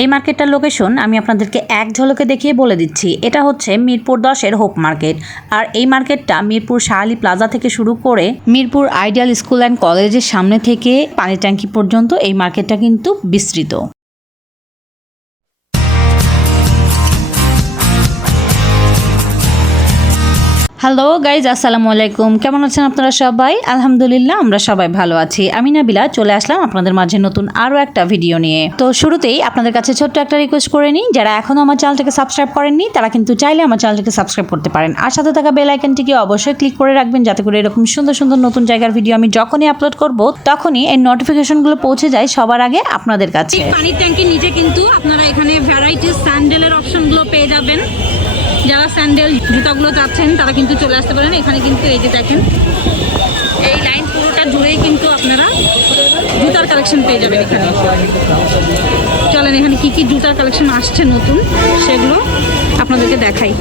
এই মার্কেটটার লোকেশন আমি আপনাদেরকে এক ঝলকে দেখিয়ে বলে দিচ্ছি। এটা হচ্ছে মিরপুর দশের হোপ মার্কেট। আর এই মার্কেটটা মিরপুর শাহালি প্লাজা থেকে শুরু করে মিরপুর আইডিয়াল স্কুল অ্যান্ড কলেজের সামনে থেকে পানি ট্যাঙ্কি পর্যন্ত এই মার্কেটটা কিন্তু বিস্তৃত। হ্যালো গাইজ আসসালামু আলাইকুম। কেমন আছেন আপনারা সবাই? আলহামদুলিল্লাহ, আমরা সবাই ভালো আছি। আমি নাবিলা, চলে আসলাম আপনাদের মাঝে নতুন আরও একটা ভিডিও নিয়ে। তো শুরুতেই আপনাদের কাছে ছোট্ট একটা রিকোয়েস্ট করে নিই, যারা এখনও আমার চ্যানেলটাকে সাবস্ক্রাইব করেননি, তারা কিন্তু চাইলে আমার চ্যানেলটাকে সাবস্ক্রাইব করতে পারেন। আর সাথে থাকা বেল আইকনটিকে অবশ্যই ক্লিক করে রাখবেন, যাতে করে এরকম সুন্দর সুন্দর নতুন জায়গার ভিডিও আমি যখনই আপলোড করব, তখনই এই নোটিফিকেশনগুলো পৌঁছে যায় সবার আগে আপনাদের কাছে। পানির ট্যাঙ্কির নিচে কিন্তু আপনারা এখানে ভ্যারাইটিস স্যান্ডেলের অপশনগুলো পেয়ে যাবেন। যারা স্যান্ডেল, জুতাগুলো চাচ্ছেন, তারা কিন্তু চলে আসতে পারেন। এখানে কিন্তু এই যে দেখেন, এই লাইন পুরোটা জুড়েই কিন্তু আপনারা জুতার কালেকশন পেয়ে যাবেন এখানে। চলেন, এখানে কি কি জুতার কালেকশন আসছে নতুন, সেগুলো আপনাদেরকে দেখাই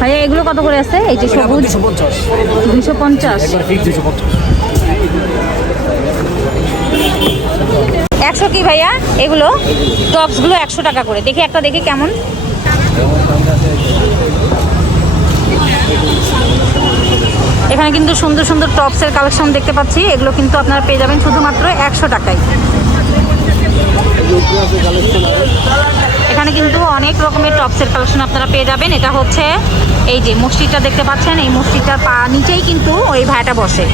ভাইয়া এগুলো কত করে আছে? এই যে সবুজ? দুশো পঞ্চাশ। একশো কি ভাইয়া? এগুলো? টপসগুলো একশো টাকা করে। দেখি একটা দেখি কেমন। এখানে কিন্তু সুন্দর সুন্দর টপসের কালেকশন দেখতে পাচ্ছি। এগুলো কিন্তু আপনারা পেয়ে যাবেন শুধুমাত্র একশো টাকায়। এখানে কিন্তু অনেক রকমের টপসের কালেকশন আপনারা পেয়ে যাবেন। এটা হচ্ছে এই যে মসজিদটা দেখতে পাচ্ছেন, এই মসজিদটার পা নিচেই কিন্তু ওই ভাইটা বসে।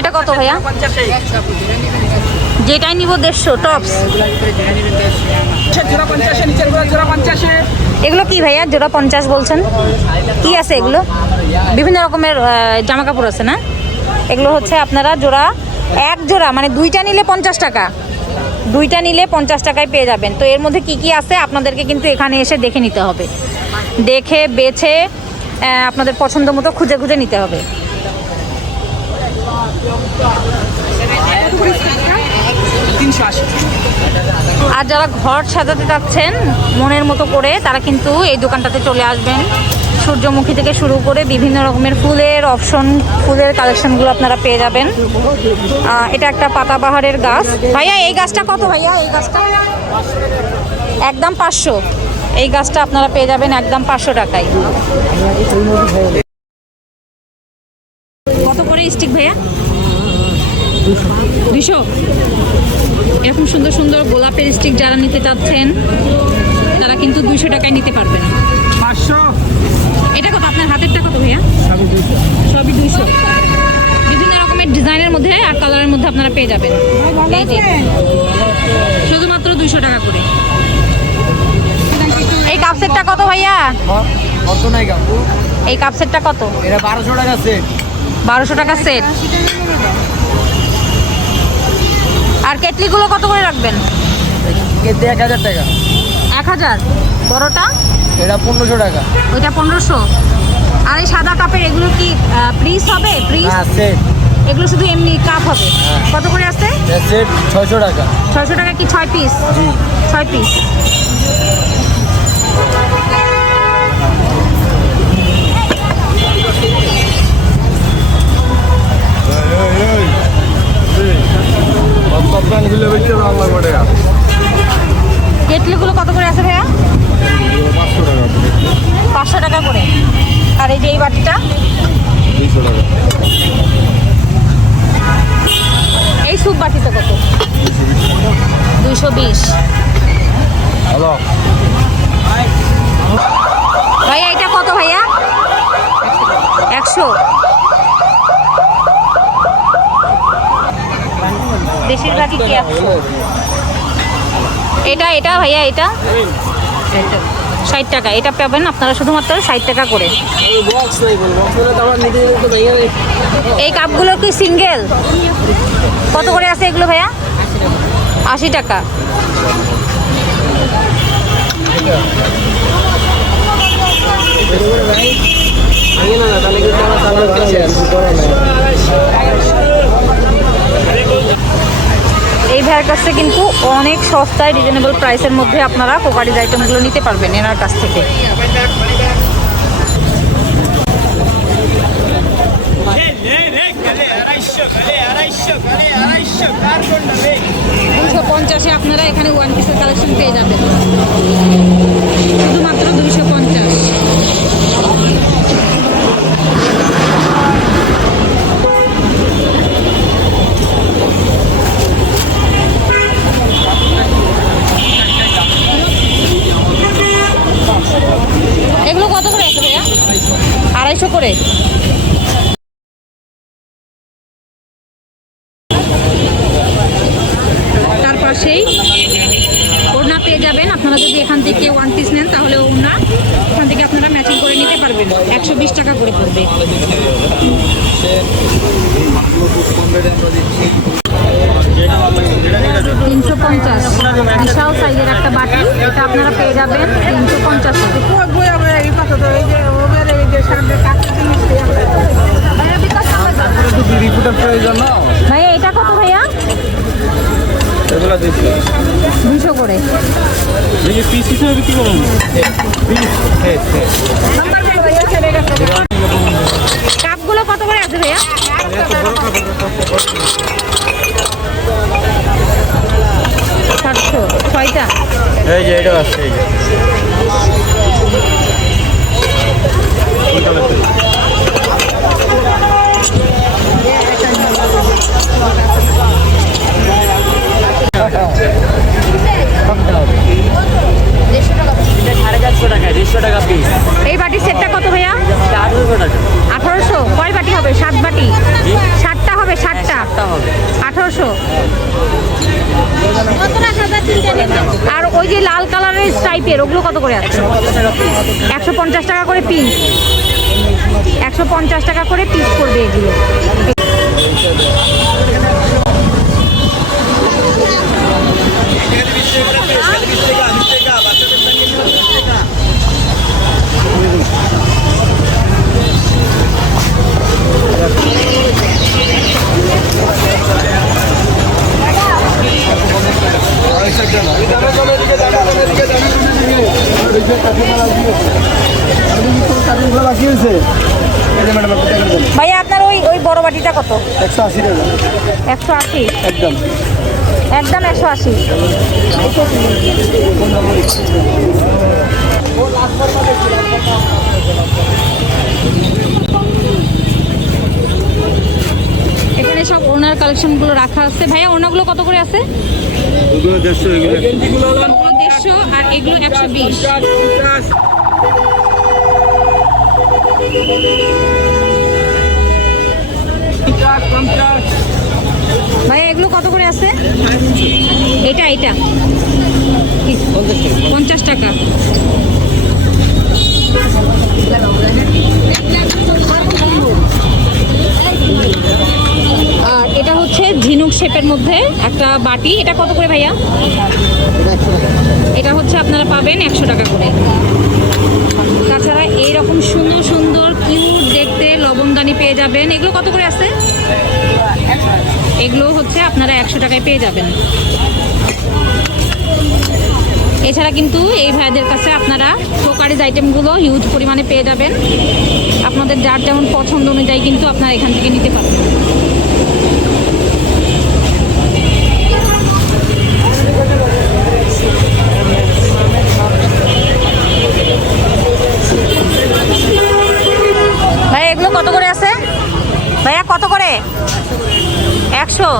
এটা কত ভাইয়া? যেটাই নিব দেড়শো টপস এগুলো কি ভাইয়া? জোড়া পঞ্চাশ বলছেন। কি আছে এগুলো? বিভিন্ন রকমের জামা কাপড় আছে না? এগুলো হচ্ছে আপনারা জোড়া এক জোড়া মানে দুইটা নিলে পঞ্চাশ টাকা। দুইটা নিলে পঞ্চাশ টাকায় পেয়ে যাবেন। তো এর মধ্যে কি কি আছে আপনাদেরকে কিন্তু এখানে এসে দেখে নিতে হবে। দেখে, বেছে আপনাদের পছন্দ মতো খুঁজে খুঁজে নিতে হবে। তিনশো আশি। আর যারা ঘর সাজাতে চাচ্ছেন, মনের মতো করে, তারা কিন্তু এই দোকানটাতে চলে আসবেন। সূর্যমুখী থেকে শুরু করে বিভিন্ন রকমের ফুলের অপশন, ফুলের কালেকশনগুলো আপনারা পেয়ে যাবেন। এটা একটা পাতাবাহারের গাছ। ভাইয়া, এই গাছটা কত ভাইয়া? এই গাছটা? একদম পাঁচশো। এই গাছটা আপনারা পেয়ে যাবেন একদম পাঁচশো টাকায়। কত করে স্টিক ভাইয়া? দুশো এরকম সুন্দর সুন্দর গোলাপের স্টিক যারা নিতে চাচ্ছেন তারা কিন্তু দুইশো টাকায় নিতে পারবেন পাঁচশো? এটা কত? আপনার হাতেরটা কত ভাইয়া? সবই দুইশো। বিভিন্ন রকমের ডিজাইনের মধ্যে আর কালারের মধ্যে আপনারা পেয়ে যাবেন। শুধুমাত্র দুইশো টাকা করে। এই কাপ সেটটা কত ভাইয়া? কত নাই কাকু এই কাপ সেটটা কত? এটা বারোশো টাকা সেট বারোশো টাকা সেট আর কেটলিগুলো কত করে রাখবেন? এতে এক হাজার টাকা। এক হাজার? বড়টা? এটা পনেরোশো টাকা। ওইটা পনেরোশো। আর এই সাদা কাপের এগুলো কি প্রিস হবে? প্রিস হ্যাঁ এগুলো শুধু এমনি কাপ হবে। হ্যাঁ। কত করে সেট ছয়শো টাকা। ছয়শো টাকা কি ছয় পিস ছয় পিস একশো বেশিরভাগই এটা এটা ভাইয়া, এটা? ষাট টাকা, এটা পাবেন আপনারা শুধুমাত্র ষাট টাকা করে। এই কাপগুলো কি সিঙ্গেল? কত করে আছে এগুলো ভাইয়া? আশি টাকা। কাছে কিন্তু অনেক সস্তায় রিজনেবল প্রাইসের মধ্যে আপনারা কোকারিজ আইটেমগুলো নিতে পারবেন এনার কাছ থেকে। দুশো পঞ্চাশে আপনারা এখানে ওয়ান পিসের কালেকশন পেয়ে যাবেন। পাশেই। ওড়না পেয়ে যাবেন। আপনারা যদি এখান থেকে ওয়ান পিস নেন, তাহলে ওড়না এখান থেকে আপনারা ম্যাচিং করে নিতে পারবেন। একশো বিশ টাকা করে পড়বে। তিনশো পঞ্চাশ। বিশাল সাইজের একটা বাটি। এটা আপনারা পেয়ে যাবেন তিনশো পঞ্চাশ। প্রয়োজন না ভাইয়া এটা কত ভাইয়া এগুলো দিচ্ছি দুশো করে পিস হিসেবে বিক্রি করুন। কাপগুলো কত করে আছে ভাইয়া? সাতশো ছয়টা? এই যে এটা আছে এই যে। কালারের টাইপের ওগুলো কত করে আছে? একশো পঞ্চাশ টাকা করে পিস একশো পঞ্চাশ টাকা করে পিস করবে এগুলো। ভাইয়া আপনার ওই ওই বড় বাটিটা কত? একশো আশি টাকা। একশো আশি? একদম। একদম একশো আশি। এখানে সব ওনার কালেকশনগুলো রাখা আছে। ভাইয়া ওনাগুলো কত করে আছে? দেড়শো আর এগুলো একশো বিশ। ভাইয়া এগুলো কত করে আছে? এটা এটা। পঞ্চাশ টাকা। শেপের মধ্যে একটা বাটি। এটা কত করে ভাইয়া? এটা হচ্ছে আপনারা পাবেন একশো টাকা করে। তাছাড়া এইরকম সুন্দর সুন্দর কিউট দেখতে লবণদানি পেয়ে যাবেন। এগুলো কত করে আছে? এগুলো হচ্ছে আপনারা একশো টাকায় পেয়ে যাবেন। এছাড়া কিন্তু এই ভাইদের কাছে আপনারা ক্রোকারিজ আইটেমগুলো হিউজ পরিমাণে পেয়ে যাবেন। আপনাদের যার যেমন পছন্দ অনুযায়ী কিন্তু আপনারা এখান থেকে নিতে পারবেন। ভাইয়া কত করে? একশো।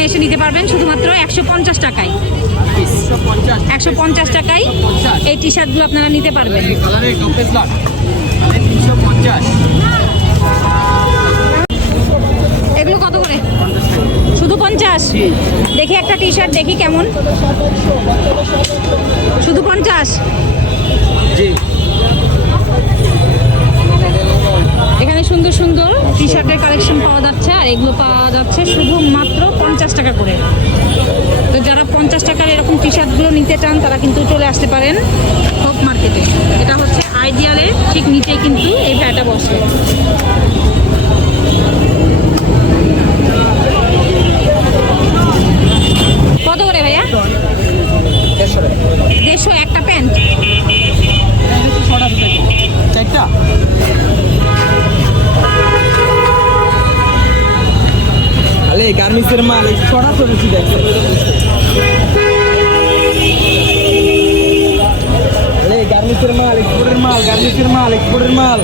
এখানে এসে নিতে পারবেন শুধুমাত্র একশো পঞ্চাশ টাকায়। একশো পঞ্চাশ টাকায় এই টি শার্টগুলো আপনারা নিতে পারবেন। এগুলো কত করে? শুধু পঞ্চাশ? দেখি একটা টি শার্ট দেখি কেমন। শুধু পঞ্চাশ? এখানে সুন্দর সুন্দর টি শার্টের কালেকশন পাওয়া যাচ্ছে, আর এগুলো পাওয়া পঞ্চাশ টাকা করে। তো যারা পঞ্চাশ টাকার এরকম টি শার্টগুলো নিতে চান, তারা কিন্তু চলে আসতে পারেন হোপ মার্কেটে এটা হচ্ছে আইডিয়ালের ঠিক নিচেই কিন্তু এই ভ্যাটা বসে। কত করে ভাইয়া? দেড়শো একটা আলে গার্মেন্টসের মাল এই চলেছি দেখছে গার্মেন্টসের মাল এক্সপোর্টের মাল গার্মেন্টসের মাল এক্সপোর্টের মাল।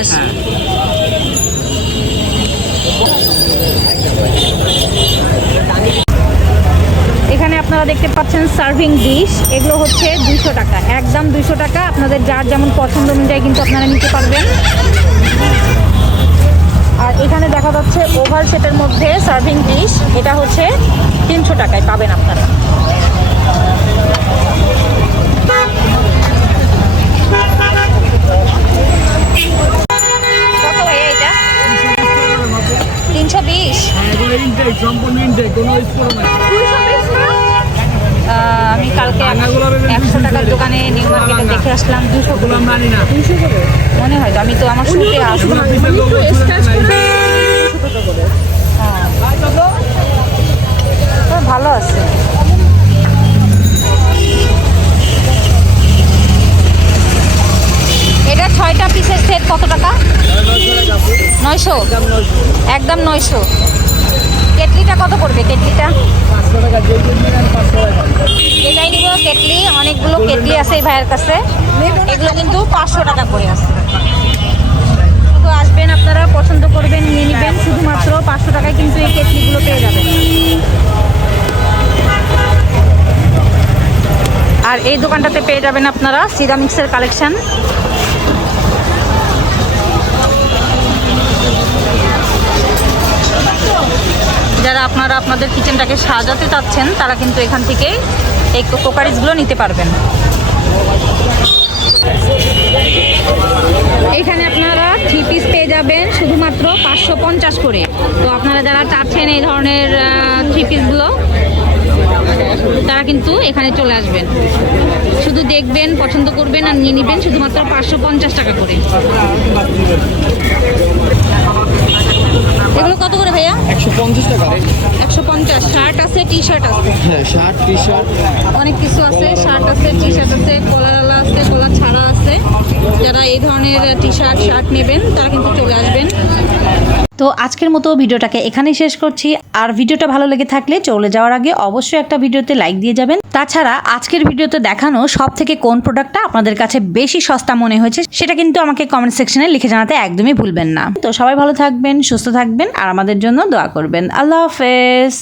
পঞ্চাশ এখানে আপনারা দেখতে পাচ্ছেন সার্ভিং ডিশ। এগুলো হচ্ছে দুশো টাকা। একদম দুশো টাকা। আপনাদের যার যেমন পছন্দ অনুযায়ী কিন্তু আপনারা নিতে পারবেন। আর এখানে দেখা যাচ্ছে ওভার সেটের মধ্যে সার্ভিং ডিশ। এটা হচ্ছে তিনশো টাকায় পাবেন আপনারা কত ভাইয়া এটা তিনশো বিশ এগুলো ইনটেক সম্পূর্ণ ইনটেক কোনো স্পোর্ট নাই আমি কালকে একশো টাকার দোকানে নিউ মার্কেটে দেখে আসলাম দুশো ওগুলো আমরা আনি না মনে হয় তো তো আসব। হ্যাঁ, ভালো আছে। এটা ছয়টা পিসের সেট কত টাকা? নয়শো? একদম নয়শো। কেটলিটা কত পড়বে? কেটলিটা? নিব কেটলি অনেকগুলো কেটলি আছে এই ভাইয়ের কাছে। এগুলো কিন্তু পাঁচশো টাকা করে আছে। শুধু আসবেন, আপনারা পছন্দ করবেন, নিয়ে নেবেন। শুধুমাত্র পাঁচশো টাকায় কিন্তু এই কেটলিগুলো পেয়ে যাবেন। আর এই দোকানটাতে পেয়ে যাবেন আপনারা সিরামিক্সের কালেকশন। যারা আপনারা আপনাদের কিচেনটাকে সাজাতে চাচ্ছেন, তারা কিন্তু এখান থেকে এই কোকারিজগুলো নিতে পারবেন। এখানে আপনারা থ্রি পিস পেয়ে যাবেন, শুধুমাত্র পাঁচশো পঞ্চাশ করে। তো আপনারা যারা চাচ্ছেন এই ধরনের থ্রি পিসগুলো তারা কিন্তু এখানে চলে আসবেন। শুধু দেখবেন, পছন্দ করবেন আর নিয়ে নেবেন শুধুমাত্র পাঁচশো পঞ্চাশ টাকা করে। এগুলো কত করে ভাইয়া? একশো পঞ্চাশ টাকা। একশো পঞ্চাশ। শার্ট আছে টি শার্ট আছে। হ্যাঁ শার্ট টি শার্ট অনেক কিছু আছে শার্ট আছে টি শার্ট আছে কলারওয়ালা আছে কলা ছাড়া আছে। যারা এই ধরনের টি শার্ট শার্ট নেবেন তারা কিন্তু চলে আসবেন। তো আজকের মতো ভিডিওটাকে এখানেই শেষ করছি। আর ভিডিওটা ভালো লেগে থাকলে চলে যাওয়ার আগে অবশ্যই একটা ভিডিওতে লাইক দিয়ে যাবেন। তাছাড়া আজকের ভিডিওতে দেখানো সব থেকে কোন প্রোডাক্টটা আপনাদের কাছে বেশি সস্তা মনে হয়েছে সেটা কিন্তু আমাকে কমেন্ট সেকশনে লিখে জানাতে একদমই ভুলবেন না। তো সবাই ভালো থাকবেন, সুস্থ থাকবেন আর আমাদের জন্য দোয়া করবেন। আল্লাহ হাফেজ।